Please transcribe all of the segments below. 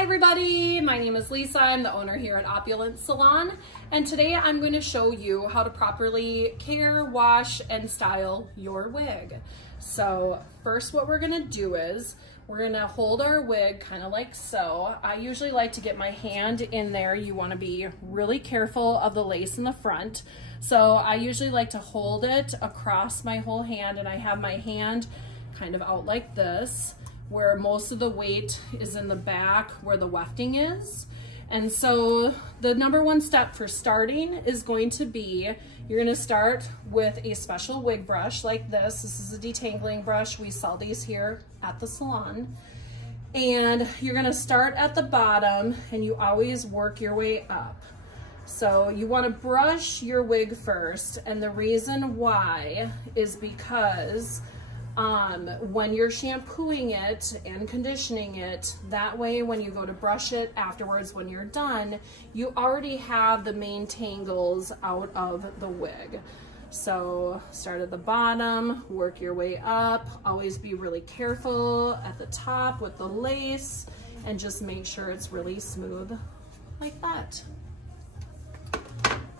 Hi everybody, my name is Lisa. I'm the owner here at Opulence Salon, and today I'm going to show you how to properly care, wash, and style your wig. So first what we're going to do is we're going to hold our wig kind of like so. I usually like to get my hand in there. You want to be really careful of the lace in the front. So I usually like to hold it across my whole hand, and I have my hand kind of out like this, where most of the weight is in the back where the wefting is. And so the number one step for starting is going to be, you're gonna start with a special wig brush like this. This is a detangling brush. We sell these here at the salon. And you're gonna start at the bottom and you always work your way up. So you wanna brush your wig first, and the reason why is because when you're shampooing it and conditioning it, that way when you go to brush it afterwards when you're done, you already have the main tangles out of the wig. So start at the bottom, work your way up, always be really careful at the top with the lace, and just make sure it's really smooth like that.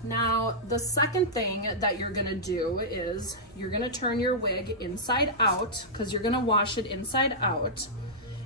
Now, the second thing that you're gonna do is you're gonna turn your wig inside out, because you're gonna wash it inside out.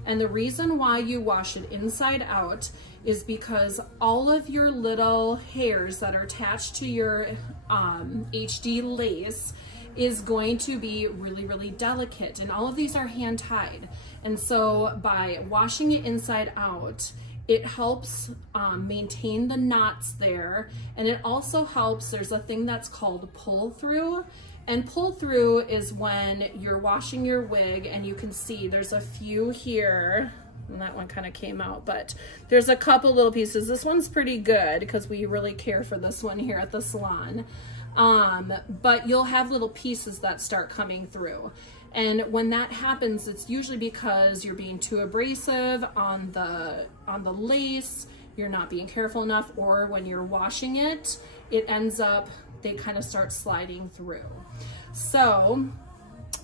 And the reason why you wash it inside out is because all of your little hairs that are attached to your HD lace is going to be really, really delicate. And all of these are hand tied. And so by washing it inside out, it helps maintain the knots there, and it also helps, there's a thing that's called pull through, and pull through is when you're washing your wig and you can see there's a few here, and that one kind of came out, but there's a couple little pieces. This one's pretty good because we really care for this one here at the salon, but you'll have little pieces that start coming through. And when that happens, it's usually because you're being too abrasive on the lace, you're not being careful enough, or when you're washing it, it ends up, they kind of start sliding through. So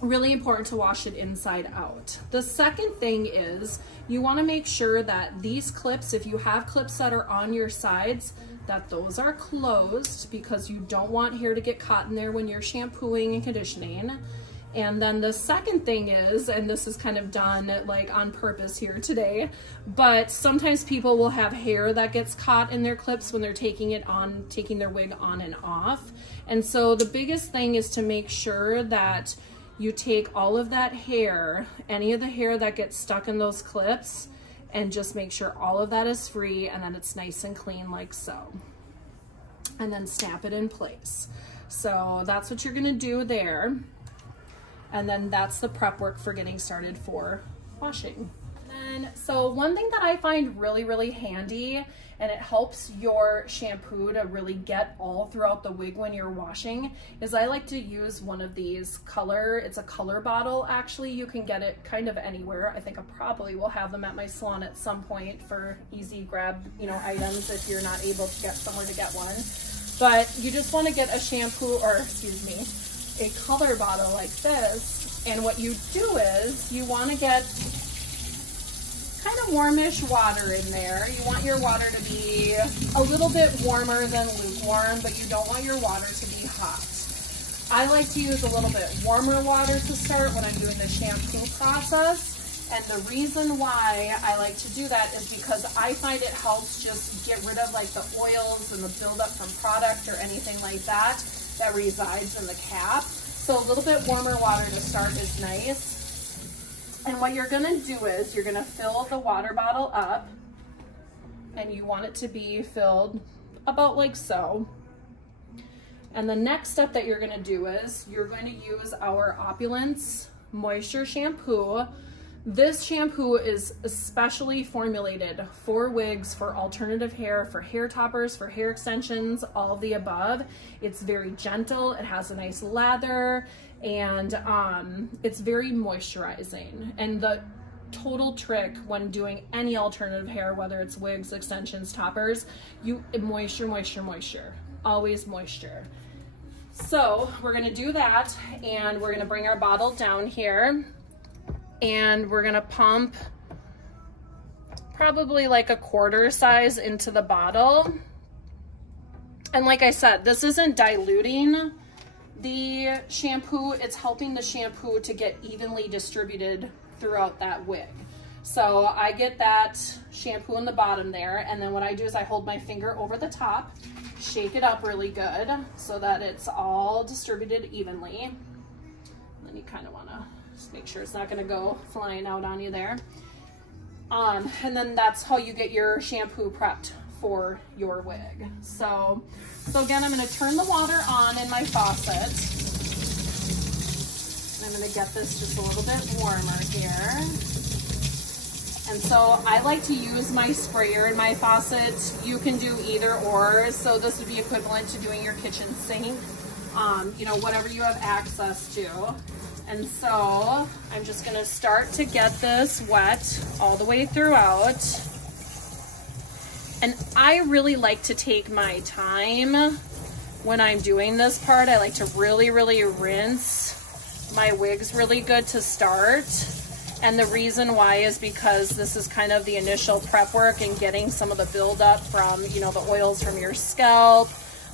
really important to wash it inside out. The second thing is you want to make sure that these clips, if you have clips that are on your sides, that those are closed, because you don't want hair to get caught in there when you're shampooing and conditioning. And then the second thing is, and this is kind of done like on purpose here today, but sometimes people will have hair that gets caught in their clips when they're taking their wig on and off. And so the biggest thing is to make sure that you take all of that hair, any of the hair that gets stuck in those clips, and just make sure all of that is free and that it's nice and clean like so. And then snap it in place. So that's what you're gonna do there. And then that's the prep work for getting started for washing. And so one thing that I find really, really handy, and it helps your shampoo to really get all throughout the wig when you're washing, is I like to use one of these it's a color bottle actually. You can get it kind of anywhere. I think I probably will have them at my salon at some point for easy grab, items if you're not able to get somewhere to get one. But you just want to get a shampoo, or excuse me, a color bottle like this, and what you do is you want to get kind of warmish water in there. You want your water to be a little bit warmer than lukewarm, but you don't want your water to be hot. I like to use a little bit warmer water to start when I'm doing the shampoo process, and the reason why I like to do that is because I find it helps just get rid of like the oils and the buildup from product or anything like that resides in the cap. So a little bit warmer water to start is nice. And what you're gonna do is you're gonna fill the water bottle up, and you want it to be filled about like so. And the next step that you're gonna do is you're going to use our Opulence Moisture Shampoo. This shampoo is especially formulated for wigs, for alternative hair, for hair toppers, for hair extensions, all of the above. It's very gentle, it has a nice lather, and it's very moisturizing. And the total trick when doing any alternative hair, whether it's wigs, extensions, toppers, moisture, moisture, moisture, always moisture. So we're gonna do that, and we're gonna bring our bottle down here, and we're gonna pump probably like a quarter size into the bottle. And like I said, this isn't diluting the shampoo, it's helping the shampoo to get evenly distributed throughout that wig. So I get that shampoo in the bottom there, and then what I do is I hold my finger over the top, shake it up really good so that it's all distributed evenly. And then you kind of want to just make sure it's not going to go flying out on you there. And then that's how you get your shampoo prepped for your wig. So again, I'm going to turn the water on in my faucet. I'm going to get this just a little bit warmer here. And so I like to use my sprayer in my faucet. You can do either or. So this would be equivalent to doing your kitchen sink, you know, whatever you have access to. And so I'm just going to start to get this wet all the way throughout. And I really like to take my time when I'm doing this part. I like to really rinse my wigs really good to start. And the reason why is because this is kind of the initial prep work and getting some of the buildup from, you know, the oils from your scalp,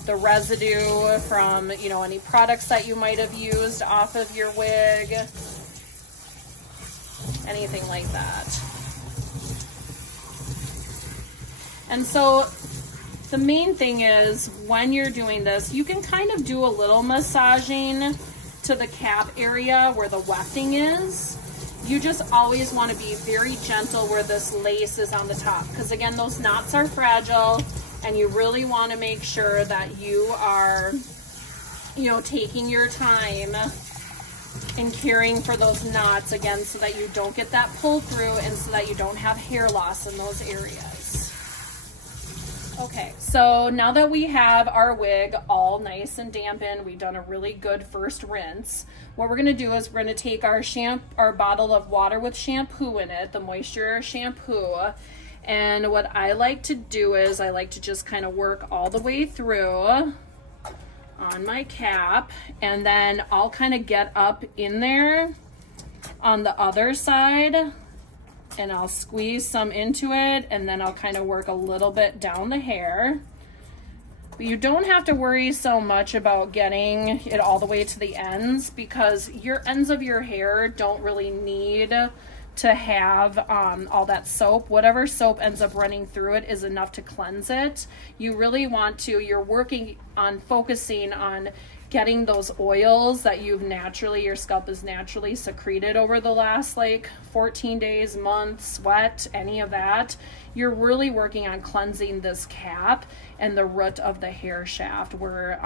the residue from, you know, any products that you might have used off of your wig, anything like that. And so the main thing is when you're doing this, you can kind of do a little massaging to the cap area where the wefting is. You just always want to be very gentle where this lace is on the top, because again, those knots are fragile and you really want to make sure that you are, you know, taking your time and caring for those knots again so that you don't get that pull through and so that you don't have hair loss in those areas. Okay, so now that we have our wig all nice and dampened, we've done a really good first rinse. What we're gonna do is we're gonna take our bottle of water with shampoo in it, the moisture shampoo. And what I like to do is I like to just kind of work all the way through on my cap, and then I'll kind of get up in there on the other side and I'll squeeze some into it, and then I'll kind of work a little bit down the hair. But you don't have to worry so much about getting it all the way to the ends, because your ends of your hair don't really need to have all that soap. Whatever soap ends up running through it is enough to cleanse it. You really want to, you're working on focusing on getting those oils that you've naturally, your scalp is naturally secreted over the last like 14 days, month, sweat, any of that. You're really working on cleansing this cap and the root of the hair shaft where,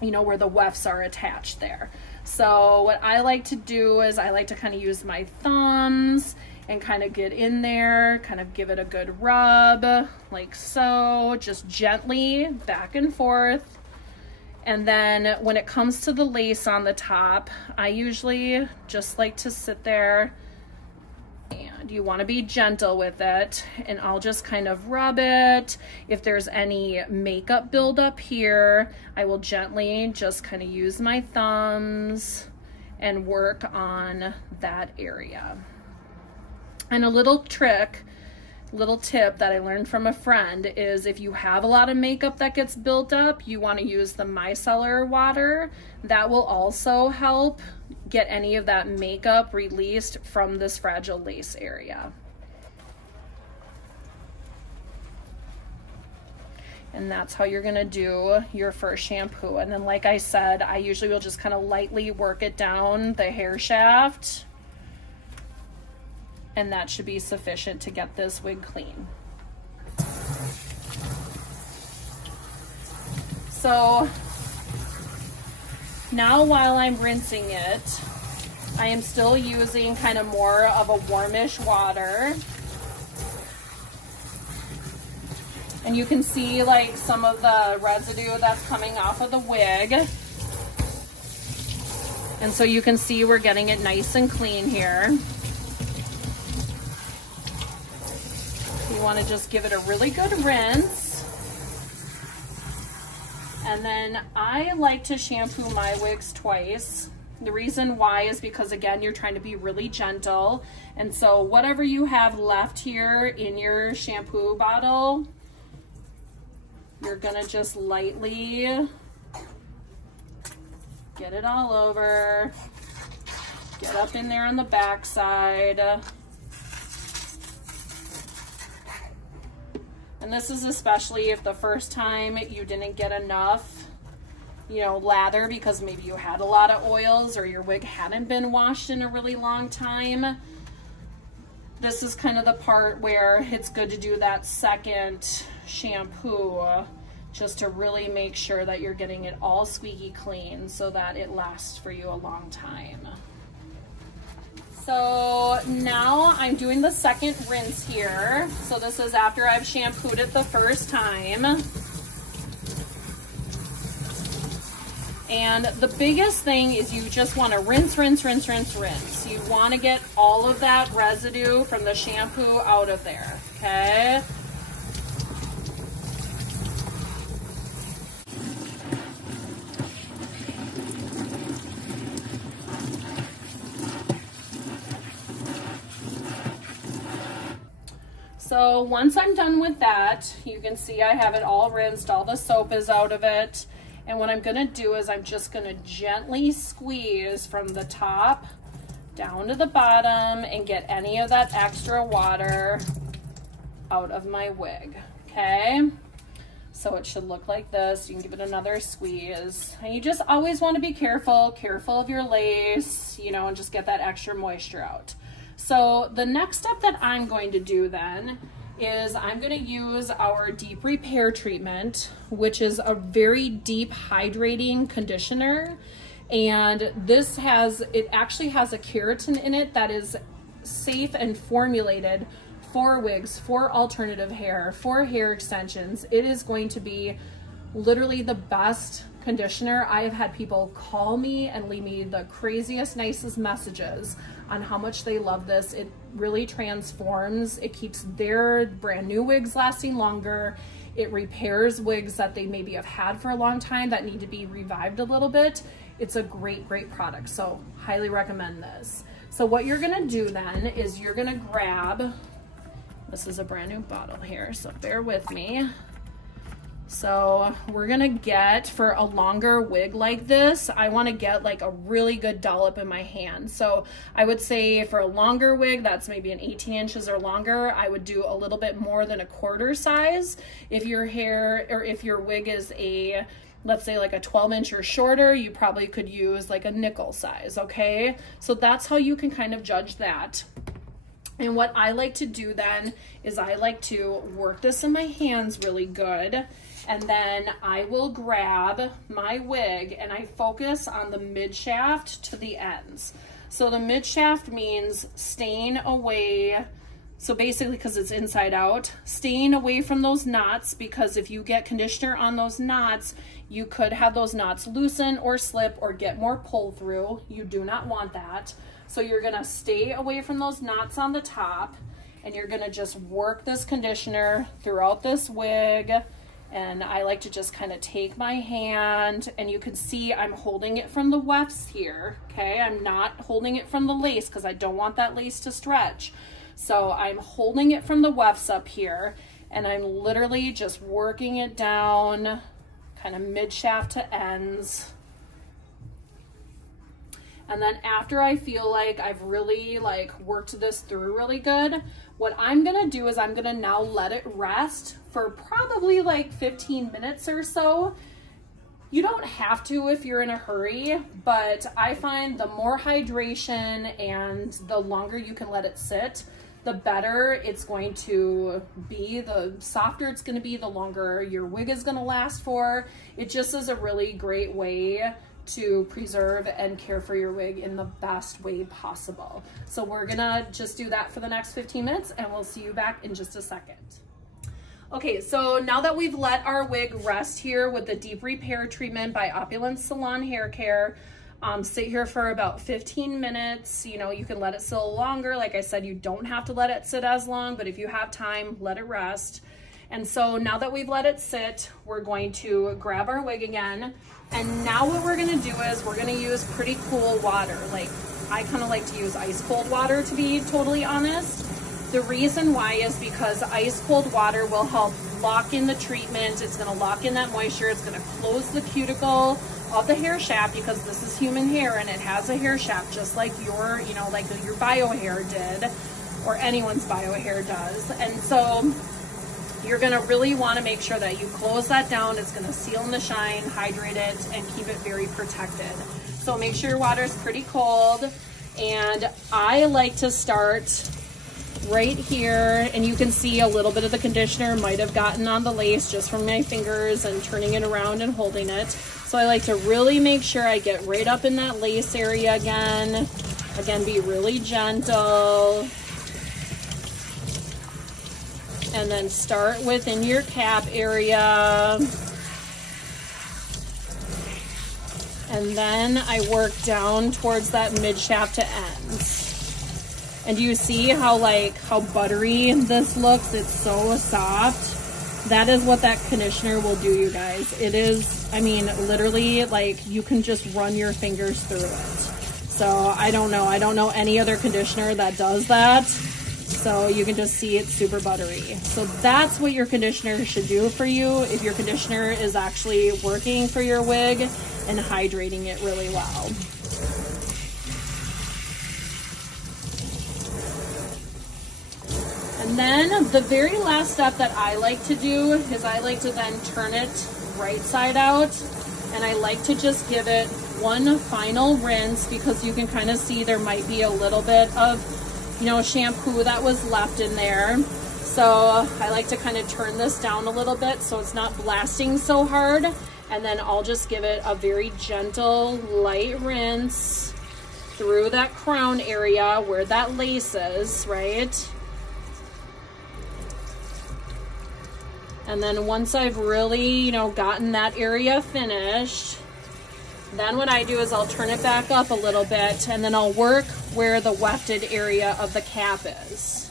you know, where the wefts are attached there. So what I like to do is I like to kind of use my thumbs and kind of get in there, kind of give it a good rub like so, just gently back and forth. And then when it comes to the lace on the top, I usually just like to sit there, and you want to be gentle with it, and I'll just kind of rub it. If there's any makeup buildup here, I will gently just kind of use my thumbs and work on that area. And a little trick, little tip that I learned from a friend is if you have a lot of makeup that gets built up, you want to use the micellar water. That will also help get any of that makeup released from this fragile lace area. And that's how you're gonna do your first shampoo. And then like I said, I usually will just kind of lightly work it down the hair shaft, and that should be sufficient to get this wig clean. So now while I'm rinsing it, I am still using kind of more of a warmish water. And you can see like some of the residue that's coming off of the wig. And so you can see we're getting it nice and clean here. You want to just give it a really good rinse. And then I like to shampoo my wigs twice. The reason why is because, again, you're trying to be really gentle. And so whatever you have left here in your shampoo bottle, you're gonna just lightly get it all over, get up in there on the back side. And this is especially if the first time you didn't get enough, you know, lather because maybe you had a lot of oils or your wig hadn't been washed in a really long time. This is kind of the part where it's good to do that second shampoo just to really make sure that you're getting it all squeaky clean so that it lasts for you a long time. So now I'm doing the second rinse here. So this is after I've shampooed it the first time. And the biggest thing is you just want to rinse, rinse, rinse, rinse, rinse. You want to get all of that residue from the shampoo out of there, okay? So once I'm done with that, you can see I have it all rinsed, all the soap is out of it. And what I'm gonna do is I'm just gonna gently squeeze from the top down to the bottom and get any of that extra water out of my wig, okay? So it should look like this. You can give it another squeeze. And you just always wanna be careful of your lace, you know, and just get that extra moisture out. So the next step that I'm going to do then is I'm going to use our deep repair treatment, which is a very deep hydrating conditioner. And this actually has a keratin in it that is safe and formulated for wigs, for alternative hair, for hair extensions. It is going to be literally the best conditioner. I have had people call me and leave me the craziest, nicest messages on how much they love this. It really transforms. It keeps their brand new wigs lasting longer. It repairs wigs that they maybe have had for a long time that need to be revived a little bit. It's a great, great product. So highly recommend this. So what you're gonna do then is you're gonna grab, this is a brand new bottle here, so bear with me. So we're gonna get, for a longer wig like this, I wanna get like a really good dollop in my hand. So I would say for a longer wig, that's maybe an 18 inches or longer, I would do a little bit more than a quarter size. If your hair, or if your wig is a, let's say like a 12-inch or shorter, you probably could use like a nickel size, okay? So that's how you can kind of judge that. And what I like to do then is I like to work this in my hands really good. And then I will grab my wig and I focus on the mid shaft to the ends. So the mid shaft means staying away. So basically, because it's inside out, staying away from those knots, because if you get conditioner on those knots, you could have those knots loosen or slip or get more pull through. You do not want that. So you're gonna stay away from those knots on the top, and you're gonna just work this conditioner throughout this wig. And I like to just kind of take my hand, and you can see I'm holding it from the wefts here, okay? I'm not holding it from the lace because I don't want that lace to stretch. So I'm holding it from the wefts up here, and I'm literally just working it down, kind of mid shaft to ends. And then after I feel like I've really like worked this through really good, what I'm gonna do is I'm gonna now let it rest for probably like 15 minutes or so. You don't have to if you're in a hurry, but I find the more hydration and the longer you can let it sit, the better it's going to be, the softer it's gonna be, the longer your wig is gonna last for. It just is a really great way to preserve and care for your wig in the best way possible. So we're gonna just do that for the next 15 minutes and we'll see you back in just a second. Okay, so now that we've let our wig rest here with the deep repair treatment by Opulence Salon Hair Care, sit here for about 15 minutes. You know, you can let it sit longer. Like I said, you don't have to let it sit as long, but if you have time, let it rest. And so now that we've let it sit, we're going to grab our wig again. And now what we're gonna do is we're gonna use pretty cool water. Like, I kind of like to use ice cold water, to be totally honest. The reason why is because ice cold water will help lock in the treatment. It's gonna lock in that moisture. It's gonna close the cuticle of the hair shaft, because this is human hair and it has a hair shaft just like your, you know, like your bio hair did, or anyone's bio hair does. And so you're gonna really wanna make sure that you close that down. It's gonna seal in the shine, hydrate it, and keep it very protected. So make sure your water is pretty cold. And I like to start right here, and you can see a little bit of the conditioner might have gotten on the lace just from my fingers and turning it around and holding it. So I like to really make sure I get right up in that lace area again. Again, be really gentle. And then start within your cap area. And then I work down towards that mid shaft to end. And do you see how buttery this looks? It's so soft. That is what that conditioner will do, you guys. It is, I mean, literally, like, you can just run your fingers through it. So I don't know any other conditioner that does that. So you can just see it's super buttery. So that's what your conditioner should do for you, if your conditioner is actually working for your wig and hydrating it really well. And then the very last step that I like to do is I like to then turn it right side out, and I like to just give it one final rinse, because you can kind of see there might be a little bit of, you know, shampoo that was left in there. So I like to kind of turn this down a little bit so it's not blasting so hard. And then I'll just give it a very gentle, light rinse through that crown area where that lace is, right? And then once I've really, you know, gotten that area finished, then what I do is I'll turn it back up a little bit, and then I'll work where the wefted area of the cap is.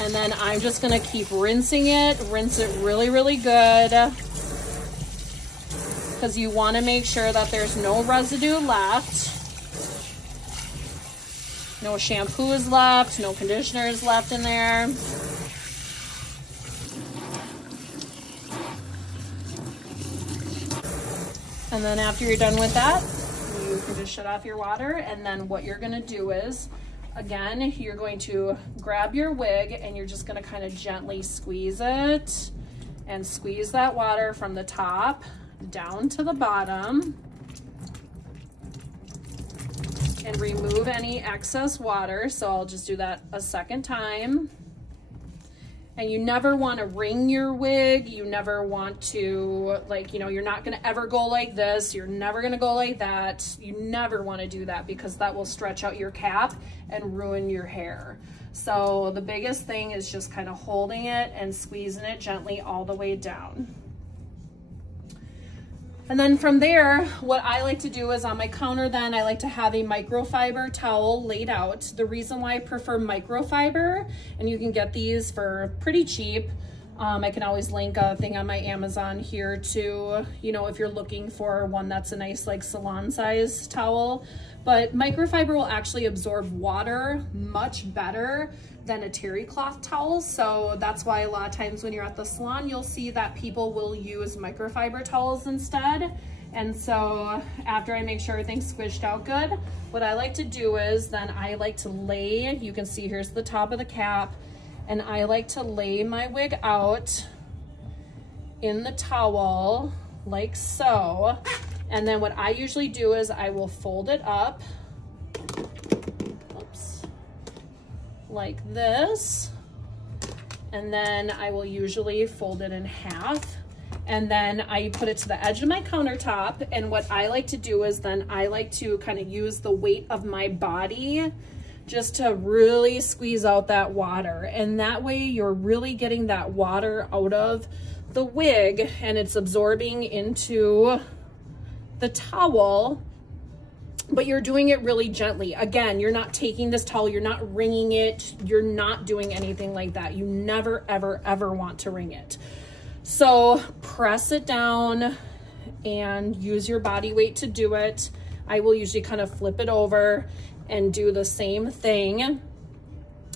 And then I'm just gonna keep rinsing it, rinse it really, really good, because you wanna make sure that there's no residue left. No shampoo is left, no conditioner is left in there. And then after you're done with that, you can just shut off your water. And then what you're gonna do is, again, you're going to grab your wig and you're just gonna kind of gently squeeze it, and squeeze that water from the top down to the bottom, and remove any excess water. So I'll just do that a second time. And you never want to wring your wig. You never want to, like, you know, you're not going to ever go like this. You're never going to go like that. You never want to do that, because that will stretch out your cap and ruin your hair. So the biggest thing is just kind of holding it and squeezing it gently all the way down. And then from there, what I like to do is on my counter, then I like to have a microfiber towel laid out. The reason why I prefer microfiber, and you can get these for pretty cheap. I can always link a thing on my Amazon here too, you know, if you're looking for one that's a nice like salon size towel. But microfiber will actually absorb water much better than a terry cloth towel. So that's why a lot of times when you're at the salon, you'll see that people will use microfiber towels instead. And so after I make sure everything's squished out good, what I like to do is then I like to lay, you can see here's the top of the cap, and I like to lay my wig out in the towel like so. And then what I usually do is I will fold it up, oops, like this. And then I will usually fold it in half. And then I put it to the edge of my countertop. And what I like to do is then I like to kind of use the weight of my body just to really squeeze out that water. And that way you're really getting that water out of the wig and it's absorbing into the towel. but you're doing it really gently. Again, you're not taking this towel, you're not wringing it, you're not doing anything like that. You never, ever, ever want to wring it. So press it down and use your body weight to do it. I will usually kind of flip it over and do the same thing.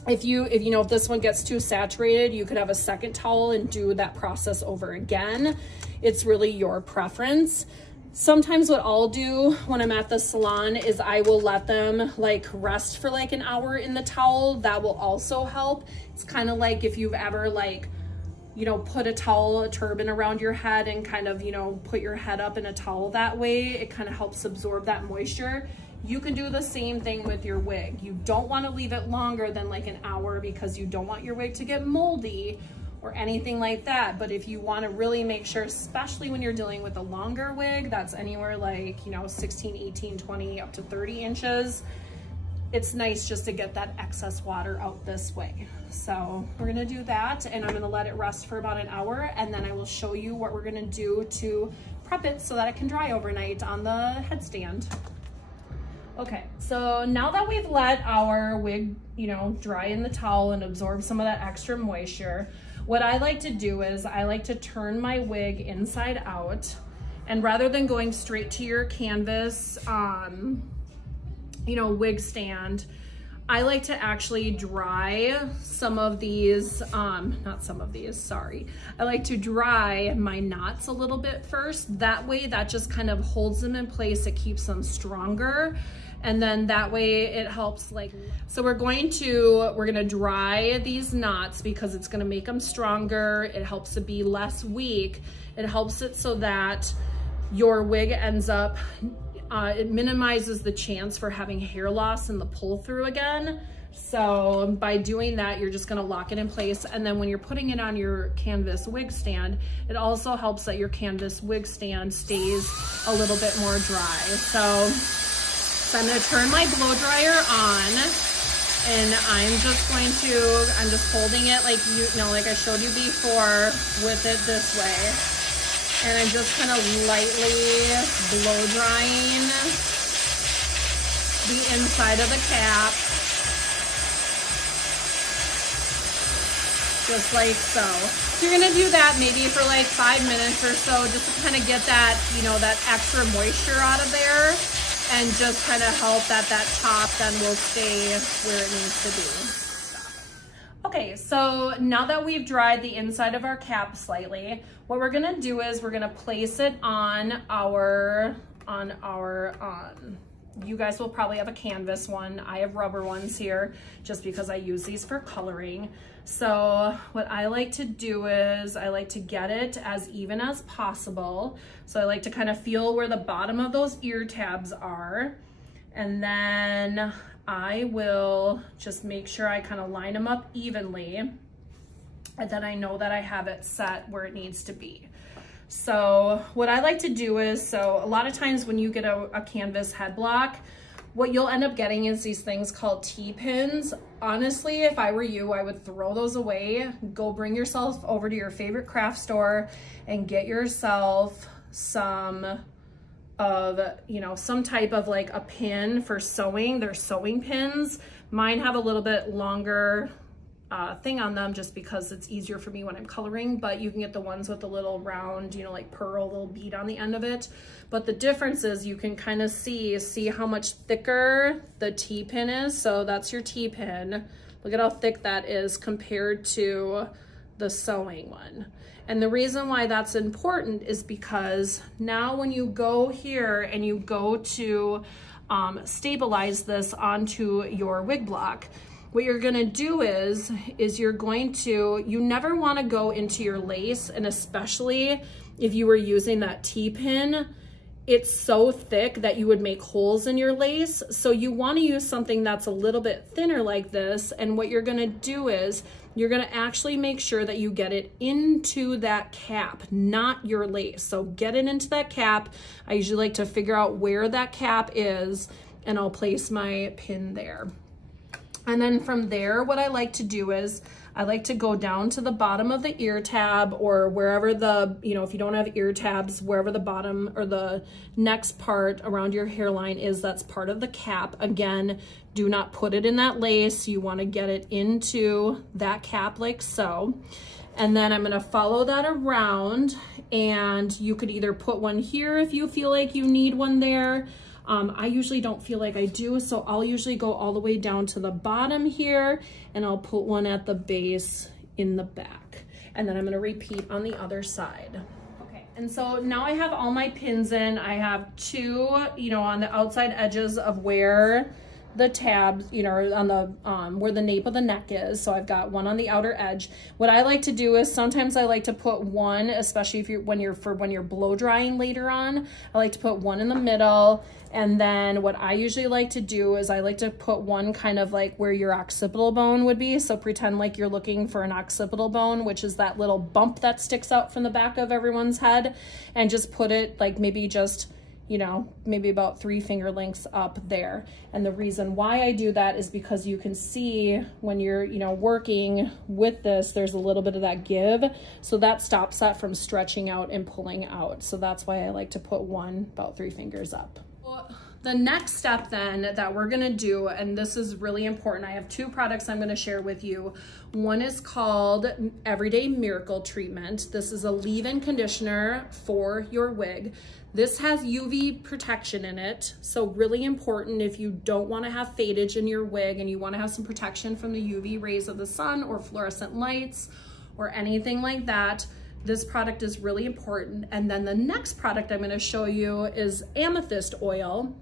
If this one gets too saturated, you could have a second towel and do that process over again. It's really your preference. Sometimes what I'll do when I'm at the salon is I will let them like rest for like an hour in the towel. That will also help. It's kind of like if you've ever like, you know, put a towel, a turban around your head and kind of, you know, put your head up in a towel that way. It kind of helps absorb that moisture. You can do the same thing with your wig. You don't want to leave it longer than like an hour because you don't want your wig to get moldy or anything like that. But if you want to really make sure, especially when you're dealing with a longer wig that's anywhere like, you know, 16, 18, 20, up to 30 inches, it's nice just to get that excess water out this way. So we're gonna do that, and I'm gonna let it rest for about an hour, and then I will show you what we're gonna do to prep it so that it can dry overnight on the headstand. Okay, so now that we've let our wig, you know, dry in the towel and absorb some of that extra moisture, what I like to do is I like to turn my wig inside out, and rather than going straight to your canvas, you know, wig stand, I like to actually dry some of these, not some of these, sorry. I like to dry my knots a little bit first. That way, that just kind of holds them in place. It keeps them stronger. And then that way it helps like, so we're gonna dry these knots because it's gonna make them stronger. It helps to be less weak. It helps it so that your wig ends up, it minimizes the chance for having hair loss in the pull through again. So by doing that, you're just gonna lock it in place. And then when you're putting it on your canvas wig stand, it also helps that your canvas wig stand stays a little bit more dry. So I'm gonna turn my blow dryer on, and I'm just holding it like like I showed you before with it this way. And I'm just kind of lightly blow drying the inside of the cap. Just like so. So you're gonna do that maybe for like 5 minutes or so, just to kind of get that, you know, that extra moisture out of there, and just kind of help that top then will stay where it needs to be. Okay, so now that we've dried the inside of our cap slightly, what we're gonna do is we're gonna place it on our, you guys will probably have a canvas one. I have rubber ones here just because I use these for coloring. So what I like to do is I like to get it as even as possible. So I like to kind of feel where the bottom of those ear tabs are. And then I will just make sure I kind of line them up evenly, and then I know that I have it set where it needs to be. So what I like to do is, so a lot of times when you get a canvas head block, what you'll end up getting is these things called T-pins. Honestly, if I were you, I would throw those away. Go bring yourself over to your favorite craft store and get yourself some of, you know, some type of like a pin for sewing. They're sewing pins. Mine have a little bit longer thing on them just because it's easier for me when I'm coloring, but you can get the ones with the little round, you know, like pearl little bead on the end of it. But the difference is you can kind of see how much thicker the T-pin is. So that's your T-pin. Look at how thick that is compared to the sewing one. And the reason why that's important is because now when you go here and you go to stabilize this onto your wig block, what you're gonna do is you never wanna go into your lace, and especially if you were using that T-pin, it's so thick that you would make holes in your lace. So you wanna use something that's a little bit thinner like this, and what you're gonna do is you're gonna actually make sure that you get it into that cap, not your lace. So get it into that cap. I usually like to figure out where that cap is, and I'll place my pin there. And then from there, what I like to do is I like to go down to the bottom of the ear tab, or wherever the, you know, if you don't have ear tabs, wherever the bottom or the next part around your hairline is, that's part of the cap. Again, do not put it in that lace. You want to get it into that cap like so. And then I'm going to follow that around, and you could either put one here if you feel like you need one there. I usually don't feel like I do, so I'll usually go all the way down to the bottom here, and I'll put one at the base in the back. And then I'm going to repeat on the other side. Okay, and so now I have all my pins in. I have two, you know, on the outside edges of where the tabs, you know, on the where the nape of the neck is. So I've got one on the outer edge. What I like to do is sometimes I like to put one, especially if you're when you're blow drying later on, I like to put one in the middle. And then what I usually like to do is I like to put one kind of like where your occipital bone would be. So pretend like you're looking for an occipital bone, which is that little bump that sticks out from the back of everyone's head, and just put it like maybe just, you know, maybe about 3 finger lengths up there. And the reason why I do that is because you can see when you're, you know, working with this, there's a little bit of that give. So that stops that from stretching out and pulling out. So that's why I like to put one about 3 fingers up. The next step then that we're gonna do, and this is really important, I have 2 products I'm gonna share with you. One is called Everyday Miracle Treatment. This is a leave-in conditioner for your wig. This has UV protection in it, so really important if you don't wanna have fadage in your wig and you wanna have some protection from the UV rays of the sun or fluorescent lights or anything like that. This product is really important. And then the next product I'm going to show you is amethyst oil.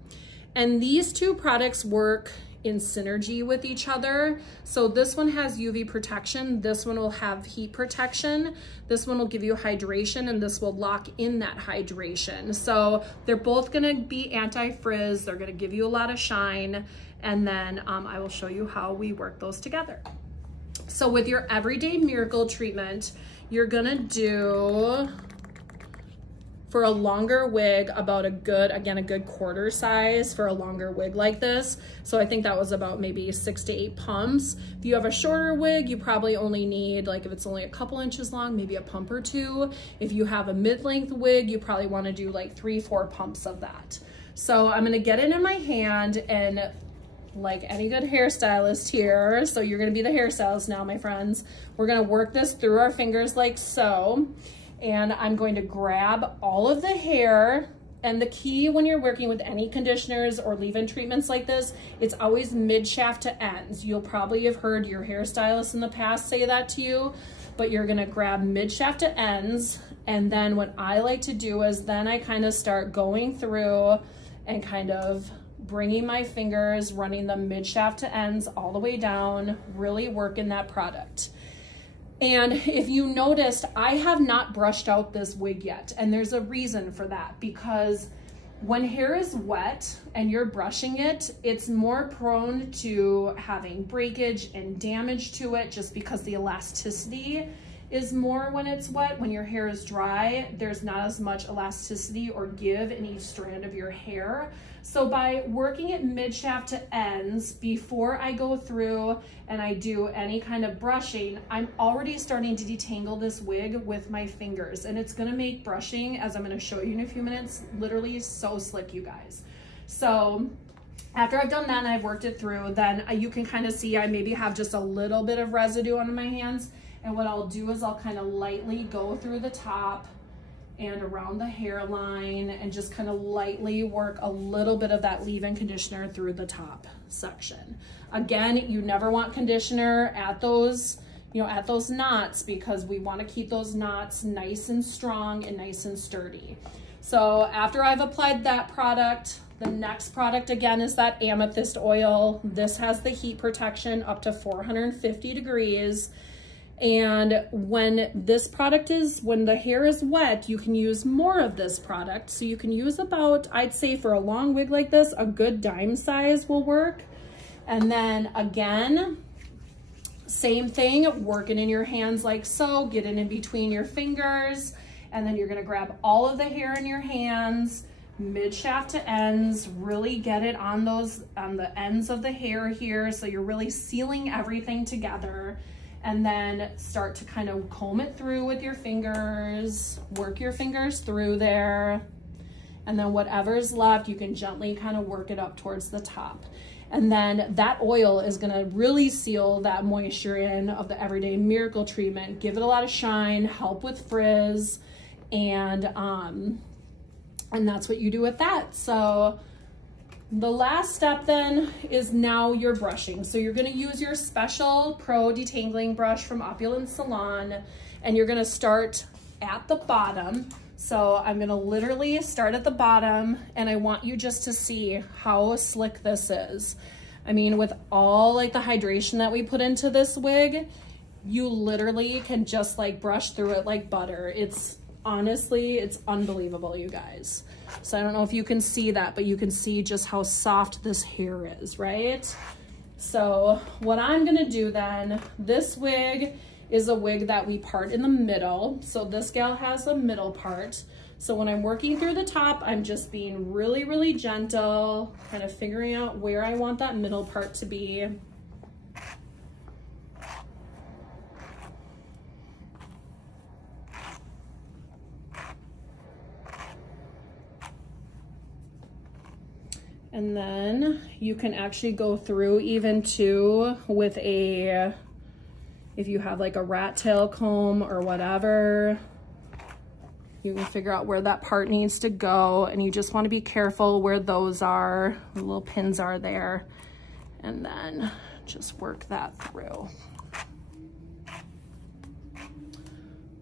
And these 2 products work in synergy with each other. So this one has UV protection. This one will have heat protection. This one will give you hydration, and this will lock in that hydration. So they're both going to be anti-frizz. They're going to give you a lot of shine. And then I will show you how we work those together. So with your Everyday Miracle Treatment, you're gonna do, for a longer wig, about a good, again, a good quarter size for a longer wig like this. So I think that was about maybe 6 to 8 pumps. If you have a shorter wig, you probably only need, like if it's only a couple inches long, maybe a pump or 2. If you have a mid-length wig, you probably wanna do like 3-4 pumps of that. So I'm gonna get it in my hand, and like any good hairstylist here, so you're gonna be the hairstylist now, my friends. We're gonna work this through our fingers like so, and I'm going to grab all of the hair. And the key when you're working with any conditioners or leave-in treatments like this, it's always mid-shaft to ends. You'll probably have heard your hairstylist in the past say that to you, but you're gonna grab mid-shaft to ends. And then what I like to do is then I kind of start going through and kind of bringing my fingers, running them mid-shaft to ends all the way down, really working that product. And if you noticed, I have not brushed out this wig yet. And there's a reason for that, because when hair is wet and you're brushing it, it's more prone to having breakage and damage to it, just because the elasticity is more when it's wet. When your hair is dry, there's not as much elasticity or give in each strand of your hair. So by working it mid-shaft to ends, before I go through and I do any kind of brushing, I'm already starting to detangle this wig with my fingers. And it's gonna make brushing, as I'm gonna show you in a few minutes, literally so slick, you guys. So after I've done that and I've worked it through, then you can kind of see I maybe have just a little bit of residue on my hands. And what I'll do is I'll kind of lightly go through the top and around the hairline and just kind of lightly work a little bit of that leave-in conditioner through the top section. Again, you never want conditioner at those, you know, at those knots, because we want to keep those knots nice and strong and nice and sturdy. So after I've applied that product, the next product again is that amethyst oil. This has the heat protection up to 450 degrees. And when this product is, when the hair is wet, you can use more of this product. So you can use about, I'd say for a long wig like this, a good dime size will work. And then again, same thing, work it in your hands like so, get it in between your fingers. And then you're gonna grab all of the hair in your hands, mid shaft to ends, really get it on those, on the ends of the hair here. So you're really sealing everything together, and then start to kind of comb it through with your fingers, work your fingers through there. And then whatever's left, you can gently kind of work it up towards the top. And then that oil is gonna really seal that moisture in of the Everyday Miracle treatment, give it a lot of shine, help with frizz, and that's what you do with that. So the last step then is now your brushing. So you're gonna use your special Pro Detangling brush from Opulence Salon, and you're gonna start at the bottom. So I'm gonna literally start at the bottom, and I want you just to see how slick this is. I mean, with all like the hydration that we put into this wig, you literally can just like brush through it like butter. It's honestly, it's unbelievable, you guys. So I don't know if you can see that, but you can see just how soft this hair is, right? So what I'm gonna do then, this wig is a wig that we part in the middle. So this gal has a middle part. So when I'm working through the top, I'm just being really, really gentle, kind of figuring out where I want that middle part to be. And then you can actually go through even too with a, if you have like a rat tail comb or whatever, you can figure out where that part needs to go, and you just want to be careful where those are, the little pins are there, and then just work that through.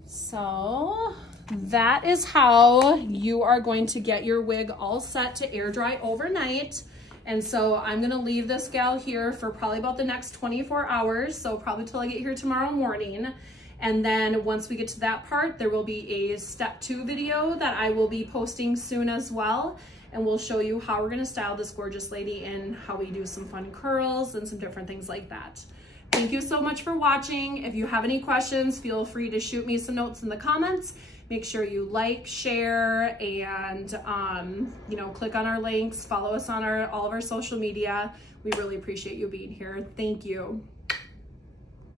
So that is how you are going to get your wig all set to air dry overnight. And so I'm gonna leave this gal here for probably about the next 24 hours. So probably till I get here tomorrow morning. And then once we get to that part, there will be a step 2 video that I will be posting soon as well. And we'll show you how we're gonna style this gorgeous lady and how we do some fun curls and some different things like that. Thank you so much for watching. If you have any questions, feel free to shoot me some notes in the comments. Make sure you like, share, and you know, click on our links, follow us on all of our social media. We really appreciate you being here. Thank you.